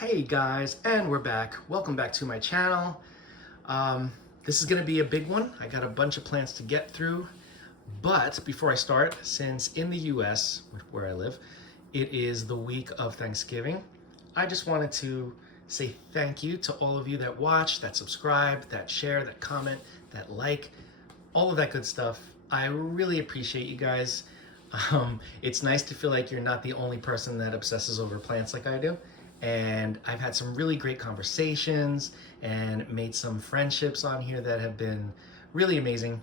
Hey guys, and we're back. Welcome back to my channel. This is gonna be a big one. I got a bunch of plants to get through, but before I start, since in the US, where I live, it is the week of Thanksgiving, I just wanted to say thank you to all of you that watch, that subscribe, that share, that comment, that like, all of that good stuff. I really appreciate you guys. It's nice to feel like you're not the only person that obsesses over plants like I do. And I've had some really great conversations and made some friendships on here that have been really amazing.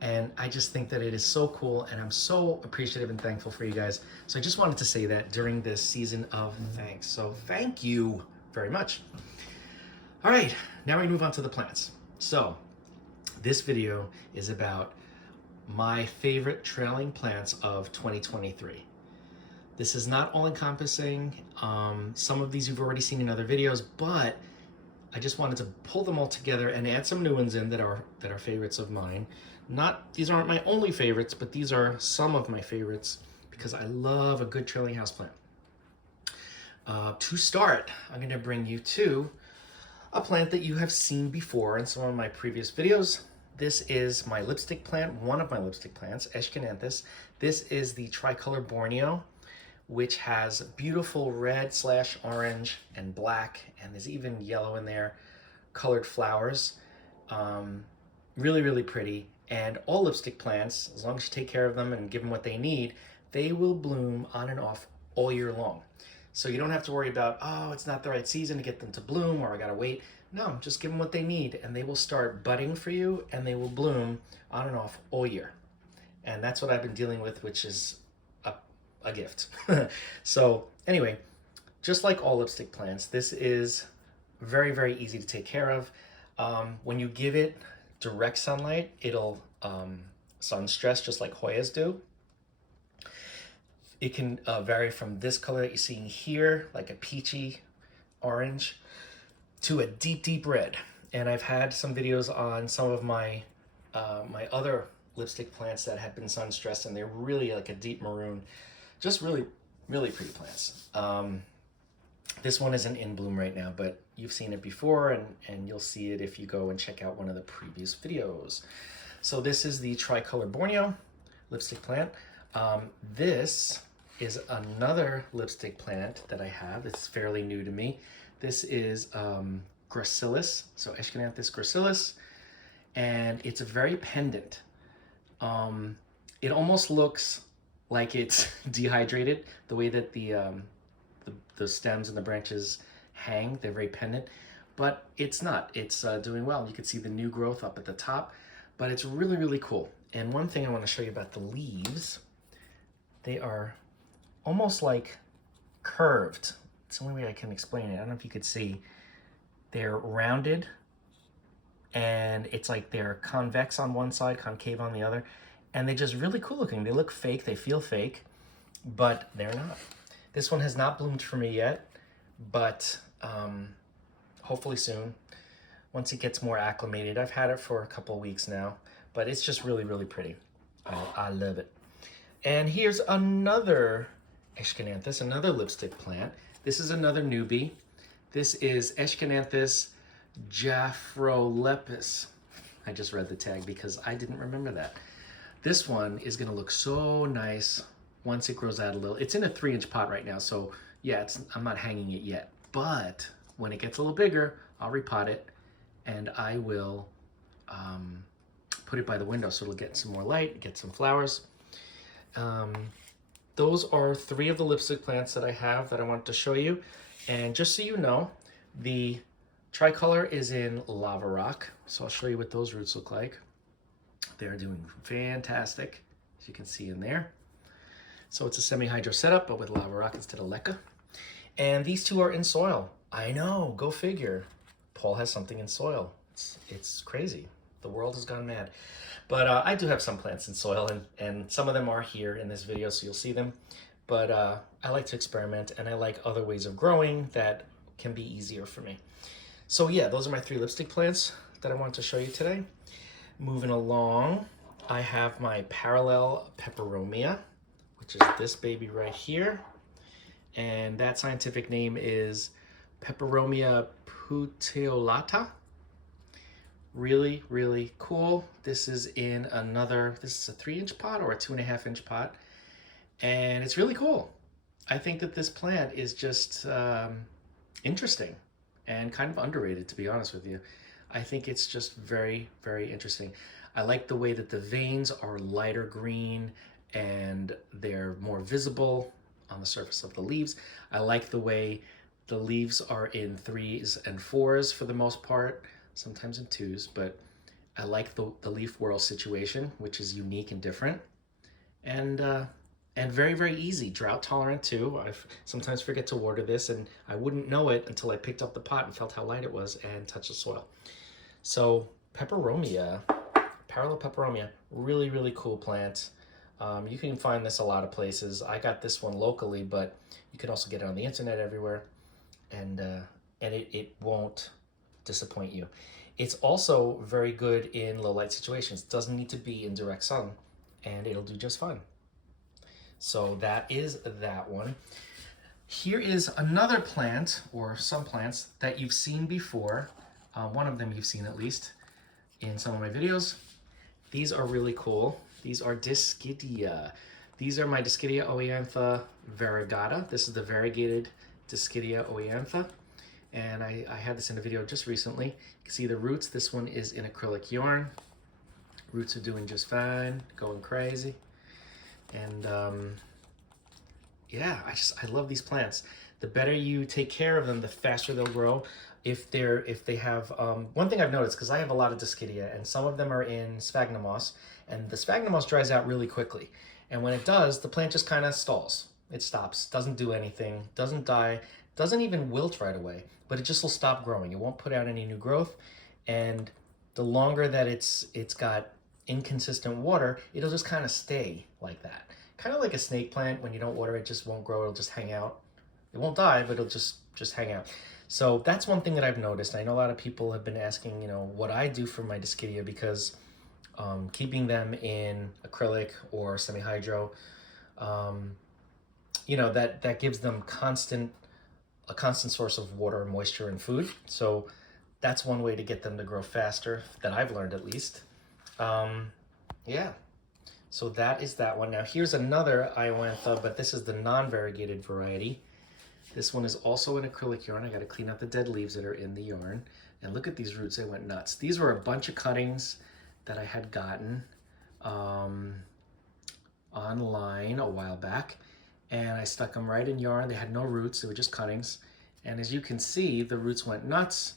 And I just think that it is so cool, and I'm so appreciative and thankful for you guys. So I just wanted to say that during this season of thanks. So thank you very much. All right, now we move on to the plants. So this video is about my favorite trailing plants of 2023. This is not all encompassing. Some of these you've already seen in other videos, but I just wanted to pull them all together and add some new ones in that are favorites of mine. These aren't my only favorites, but these are some of my favorites because I love a good trailing houseplant. To start, I'm going to bring you to a plant that you have seen before in some of my previous videos. This is my lipstick plant, one of my lipstick plants, Eschenanthus. This is the tricolor Borneo, which has beautiful red/orange and black, and there's even yellow in there, colored flowers. Really, really pretty. And all lipstick plants, as long as you take care of them and give them what they need, they will bloom on and off all year long. So you don't have to worry about, oh, it's not the right season to get them to bloom, or I gotta wait. No, just give them what they need, and they will start budding for you, and they will bloom on and off all year. And that's what I've been dealing with, which is a gift. So anyway, just like all lipstick plants, this is very, very easy to take care of. When you give it direct sunlight, it'll sun stress just like Hoyas do. It can vary from this color that you're seeing here, like a peachy orange, to a deep, deep red. And I've had some videos on some of my my other lipstick plants that have been sun stressed, and they're really like a deep maroon. Just really, really pretty plants. This one isn't in bloom right now, but you've seen it before, and you'll see it if you go and check out one of the previous videos. So this is the tricolor Borneo lipstick plant. This is another lipstick plant that I have. It's fairly new to me. This is gracilis, so Eschenanthus gracilis, and it's a very pendant. It almost looks like it's dehydrated, the way that the stems and the branches hang. They're very pendant, but it's not. It's doing well. You can see the new growth up at the top, but it's really, really cool. And one thing I want to show you about the leaves, they are almost like curved. It's the only way I can explain it. I don't know if you could see. They're rounded, and it's like they're convex on one side, concave on the other. And they're just really cool looking. They look fake, they feel fake, but they're not. This one has not bloomed for me yet, but hopefully soon, once it gets more acclimated. I've had it for a couple of weeks now, but it's just really, really pretty. I love it. And here's another Eschenanthus, another lipstick plant. This is another newbie. This is Eschenanthus japhrolepis. I just read the tag because I didn't remember that. This one is gonna look so nice once it grows out a little. It's in a 3-inch pot right now, so yeah, I'm not hanging it yet. But when it gets a little bigger, I'll repot it, and I will put it by the window so it'll get some more light, get some flowers. Those are 3 of the lipstick plants that I have that I wanted to show you. And just so you know, the tricolor is in lava rock, so I'll show you what those roots look like. They're doing fantastic, as you can see in there. So it's a semi-hydro setup, but with lava rock instead of leca. And these 2 are in soil. I know, go figure. Paul has something in soil. It's crazy. The world has gone mad. But I do have some plants in soil, and some of them are here in this video, so you'll see them. But I like to experiment, and I like other ways of growing that can be easier for me. So yeah, those are my 3 lipstick plants that I wanted to show you today. Moving along, I have my parallel Peperomia, which is this baby right here. And that scientific name is Peperomia puteolata. Really, really cool. This is in this is a 3-inch pot or a 2.5-inch pot. And it's really cool. I think that this plant is just interesting and kind of underrated, to be honest with you. I think it's just very, very interesting. I like the way that the veins are lighter green and they're more visible on the surface of the leaves. I like the way the leaves are in 3s and 4s for the most part, sometimes in 2s, but I like the leaf whorl situation, which is unique and different. And very, very easy, drought tolerant too. I sometimes forget to water this, and I wouldn't know it until I picked up the pot and felt how light it was and touched the soil. So Peperomia, parallel Peperomia, really, really cool plant. You can find this a lot of places. I got this one locally, but you can also get it on the internet everywhere, and it won't disappoint you. It's also very good in low light situations. It doesn't need to be in direct sun, and it'll do just fine. So that is that one. Here is another plant, or some plants, that you've seen before. One of them you've seen at least in some of my videos. These are really cool. These are Dischidia. These are my Dischidia oeantha variegata. This is the variegated Dischidia oeantha. And I had this in a video just recently. You can see the roots. This one is in acrylic yarn. Roots are doing just fine, going crazy. And yeah, I love these plants. The better you take care of them, the faster they'll grow. If they have one thing I've noticed, because I have a lot of Dischidia, and some of them are in sphagnum moss, and the sphagnum moss dries out really quickly. And when it does, the plant just kind of stalls. It stops, doesn't do anything, doesn't die, doesn't even wilt right away, but it just will stop growing. It won't put out any new growth, and the longer that it's got inconsistent water, it'll just kind of stay like that. Kind of like a snake plant. When you don't water it, just won't grow. It'll just hang out. It won't die, but it'll just hang out. So that's one thing that I've noticed. I know a lot of people have been asking, what I do for my Dischidia, because keeping them in acrylic or semi-hydro, that gives them a constant source of water, moisture, and food. So that's one way to get them to grow faster, that I've learned at least. Yeah, so that is that one. Now here's another Ioantha, but this is the non-variegated variety. This one is also in acrylic yarn. I got to clean out the dead leaves that are in the yarn. And look at these roots, they went nuts. These were a bunch of cuttings that I had gotten online a while back, and I stuck them right in yarn. They had no roots, they were just cuttings. And as you can see, the roots went nuts.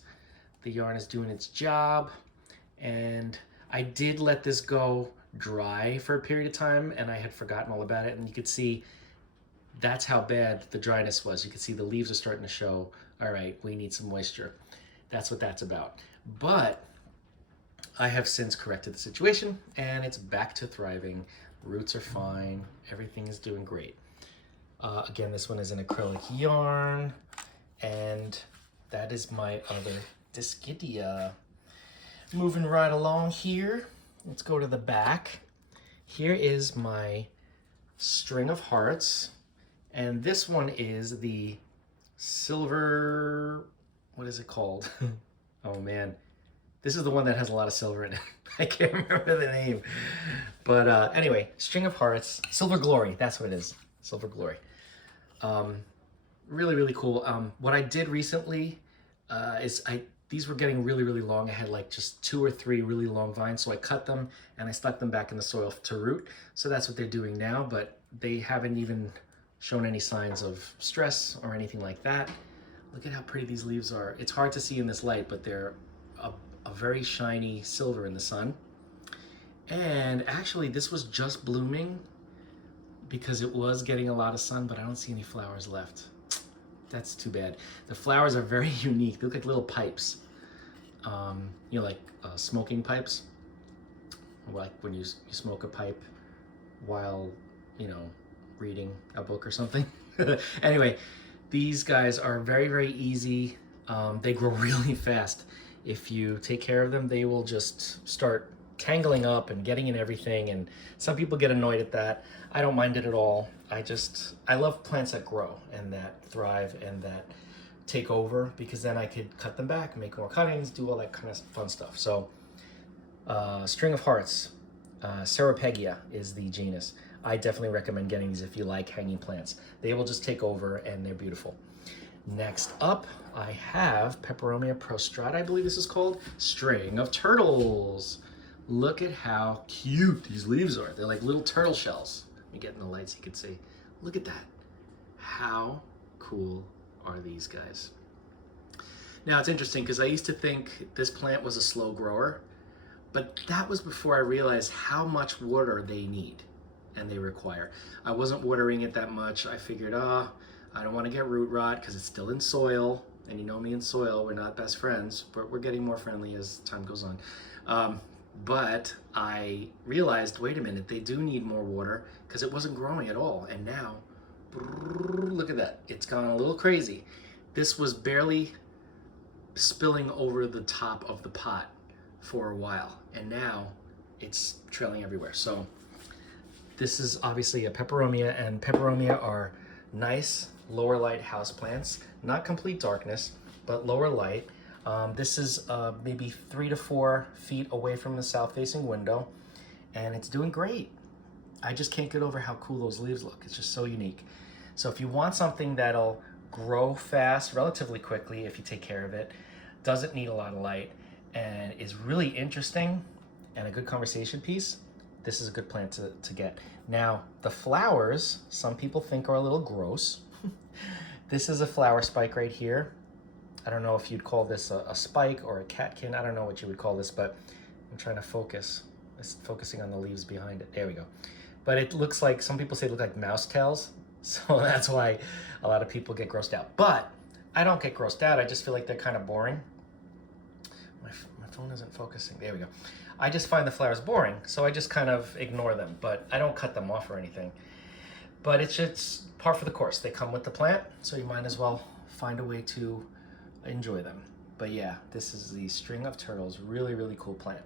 The yarn is doing its job, and I did let this go dry for a period of time, and I had forgotten all about it. And you could see that's how bad the dryness was. You can see the leaves are starting to show, all right, we need some moisture. That's what that's about. But I have since corrected the situation, and it's back to thriving. Roots are fine. Everything is doing great. Again, this one is an acrylic yarn, and that is my other Dischidia. Moving right along here, let's go to the back. Here is my string of hearts, and this one is the silver, what is it called? Oh man, this is the one that has a lot of silver in it. I can't remember the name, but anyway, string of hearts, silver glory, that's what it is, silver glory. Really, really cool. What I did recently is these were getting really, really long. I had like just 2 or 3 really long vines, so I cut them and I stuck them back in the soil to root. So that's what they're doing now, but they haven't even shown any signs of stress or anything like that. Look at how pretty these leaves are. It's hard to see in this light, but they're a very shiny silver in the sun. And actually, this was just blooming because it was getting a lot of sun, but I don't see any flowers left. That's too bad. The flowers are very unique. They look like little pipes. Like smoking pipes. Like when you smoke a pipe while, reading a book or something. Anyway, these guys are very, very easy. They grow really fast. If you take care of them, they will just start tangling up and getting in everything, and some people get annoyed at that. I don't mind it at all. I love plants that grow and that thrive and that take over, because then I could cut them back, make more cuttings, do all that kind of fun stuff. So String of Hearts, Ceropegia is the genus. I definitely recommend getting these if you like hanging plants. They will just take over and they're beautiful. Next up, I have Peperomia prostrata, I believe this is called, String of Turtles. Look at how cute these leaves are. They're like little turtle shells. Let me get in the light so you can see. Look at that. How cool are these guys? Now it's interesting because I used to think this plant was a slow grower, but that was before I realized how much water they need and they require. I wasn't watering it that much. I figured, I don't want to get root rot because it's still in soil. And you know me and soil, we're not best friends, but we're getting more friendly as time goes on. But I realized, wait a minute, they do need more water because it wasn't growing at all. And now, look at that. It's gone a little crazy. This was barely spilling over the top of the pot for a while. And now it's trailing everywhere. So this is obviously a Peperomia, and Peperomia are nice lower light houseplants, not complete darkness, but lower light. This is maybe 3 to 4 feet away from the south facing window, and it's doing great. I just can't get over how cool those leaves look. It's just so unique. So if you want something that'll grow fast, relatively quickly, if you take care of it, doesn't need a lot of light, and is really interesting and a good conversation piece, this is a good plant to get. Now, the flowers, some people think are a little gross. This is a flower spike right here. I don't know if you'd call this a spike or a catkin. I don't know what you would call this, but I'm trying to focus. It's focusing on the leaves behind it. There we go. But it looks like, some people say it looks like mouse tails. So that's why a lot of people get grossed out. But I don't get grossed out. I just feel like they're kind of boring. My phone isn't focusing. There we go. I just find the flowers boring, so I just kind of ignore them, but I don't cut them off or anything. But it's just par for the course. They come with the plant, so you might as well find a way to enjoy them. But yeah, this is the String of Turtles. Really, really cool plant.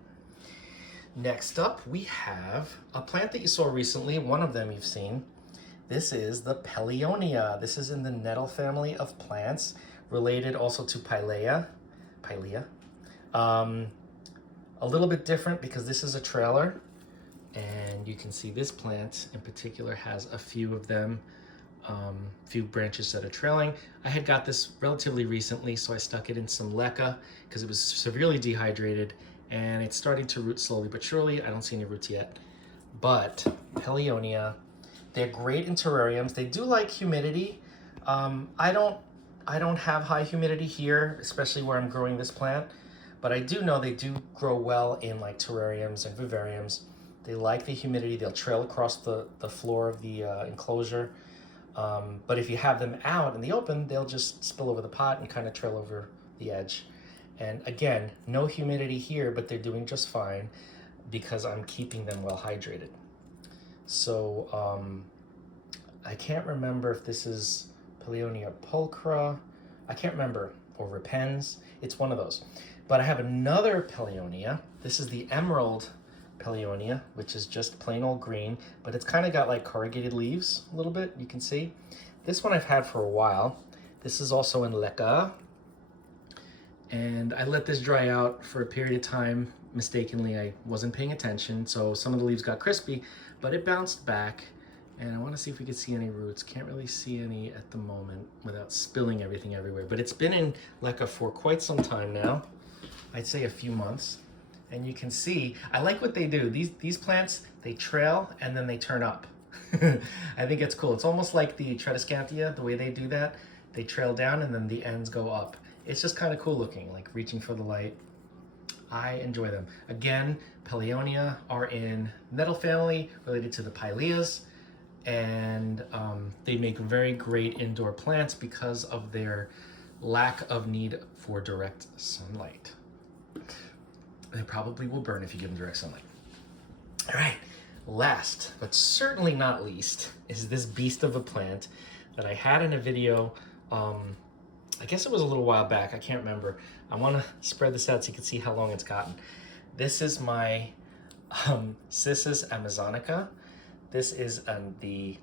Next up, we have a plant that you saw recently. One of them you've seen. This is the Pellonia. This is in the nettle family of plants, related also to Pilea. A little bit different because this is a trailer, and you can see this plant in particular has a few of them, few branches that are trailing. I had got this relatively recently, so I stuck it in some leca because it was severely dehydrated, and it's starting to root slowly but surely. I don't see any roots yet. But Pellonia, they're great in terrariums. They do like humidity. I don't have high humidity here, especially where I'm growing this plant. But I do know they do grow well in like terrariums and vivariums. They like the humidity. They'll trail across the floor of the enclosure. But if you have them out in the open, they'll just spill over the pot and kind of trail over the edge. And again, no humidity here, but they're doing just fine because I'm keeping them well hydrated. So I can't remember if this is Pellonia pulchra. I can't remember, or repens. It's one of those. But I have another Pellonia. This is the Emerald Pellonia, which is just plain old green, but it's kind of got like corrugated leaves a little bit, you can see. This one I've had for a while. This is also in leca. And I let this dry out for a period of time. Mistakenly, I wasn't paying attention, so some of the leaves got crispy, but it bounced back. And I want to see if we could see any roots. Can't really see any at the moment without spilling everything everywhere. But it's been in leca for quite some time now. I'd say a few months. And you can see, I like what they do. These plants, they trail and then they turn up. I think it's cool. It's almost like the Tradescantia, the way they do that. They trail down and then the ends go up. It's just kind of cool looking, like reaching for the light. I enjoy them. Again, Pellonia are in nettle family, related to the Pileas. And they make very great indoor plants because of their lack of need for direct sunlight. They probably will burn if you give them direct sunlight. All right, last but certainly not least is this beast of a plant that I had in a video. I guess it was a little while back. I can't remember. I want to spread this out so you can see how long it's gotten. This is my Cissus amazonica. This is the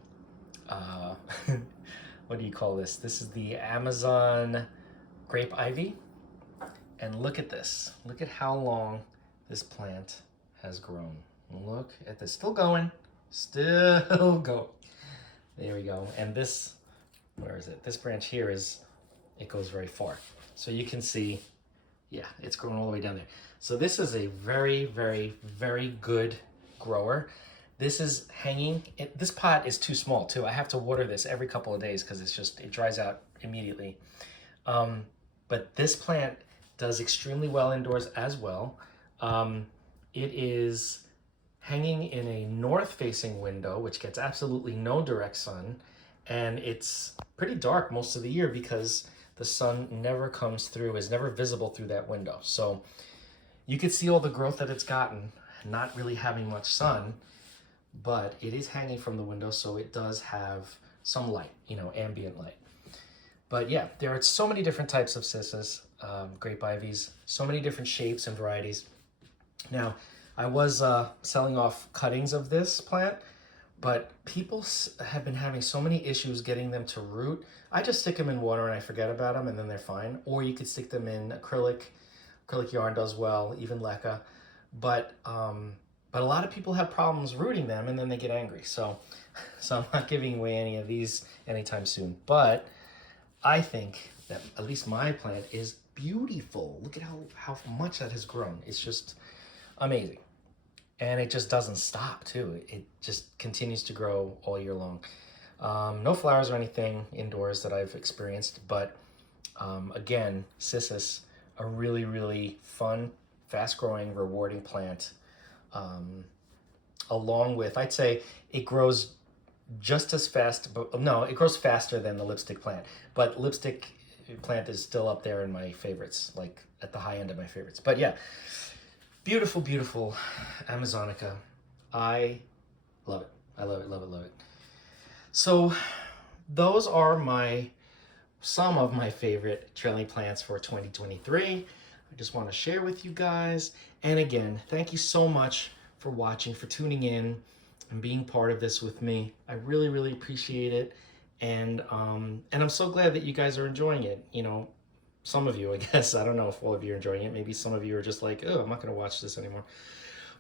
what do you call this? This is the Amazon grape ivy. And look at this. Look at how long this plant has grown. Look at this. Still going. Still going. There we go. And this, where is it? This branch here it goes very far. So you can see, yeah, it's grown all the way down there. So this is a very, very, very good grower. This is hanging. This pot is too small too. I have to water this every couple of days because it dries out immediately. But this plant does extremely well indoors as well. It is hanging in a north-facing window, which gets absolutely no direct sun, and it's pretty dark most of the year because the sun never comes through, is never visible through that window. So you can see all the growth that it's gotten, not really having much sun, but it is hanging from the window, so it does have some light, you know, ambient light. But yeah, there are so many different types of cissus, grape ivies, so many different shapes and varieties. Now, I was selling off cuttings of this plant, but people have been having so many issues getting them to root. I just stick them in water and I forget about them and then they're fine. Or you could stick them in acrylic. Acrylic yarn does well, even leca. But a lot of people have problems rooting them and then they get angry. So I'm not giving away any of these anytime soon. But I think that at least my plant is beautiful. Look at how much that has grown. It's just amazing. And it just doesn't stop too. It just continues to grow all year long. No flowers or anything indoors that I've experienced, but again, cissus, a really, really fun, fast-growing, rewarding plant. Along with, I'd say it grows just as fast, but no, it grows faster than the lipstick plant. But lipstick plant is still up there in my favorites, like at the high end of my favorites. But yeah, beautiful, beautiful Amazonica. I love it. I love it, love it, love it. So those are some of my favorite trailing plants for 2023. I just want to share with you guys. And again, thank you so much for watching, for tuning in and being part of this with me. I really, really appreciate it. And I'm so glad that you guys are enjoying it. You know, some of you, I guess, I don't know if all of you are enjoying it. Maybe some of you are just like, oh, I'm not going to watch this anymore.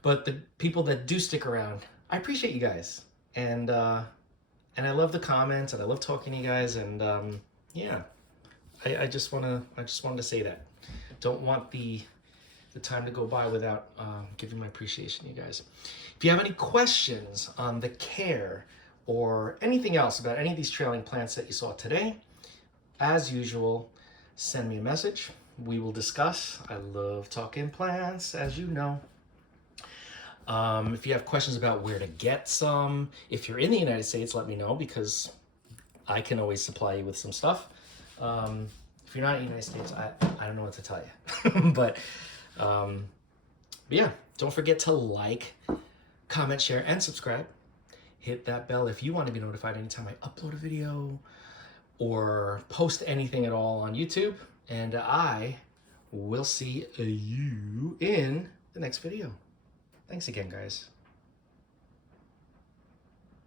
But the people that do stick around, I appreciate you guys. And I love the comments and I love talking to you guys. And yeah, I just wanted to say that. Don't want the time to go by without giving my appreciation to you guys. If you have any questions on the care or anything else about any of these trailing plants that you saw today, as usual, send me a message. We will discuss. I love talking plants, as you know. If you have questions about where to get some, if you're in the United States, let me know because I can always supply you with some stuff. If you're not in the United States, I don't know what to tell you. But yeah, don't forget to like, comment, share, and subscribe. Hit that bell if you want to be notified anytime I upload a video or post anything at all on YouTube. And I will see you in the next video. Thanks again, guys.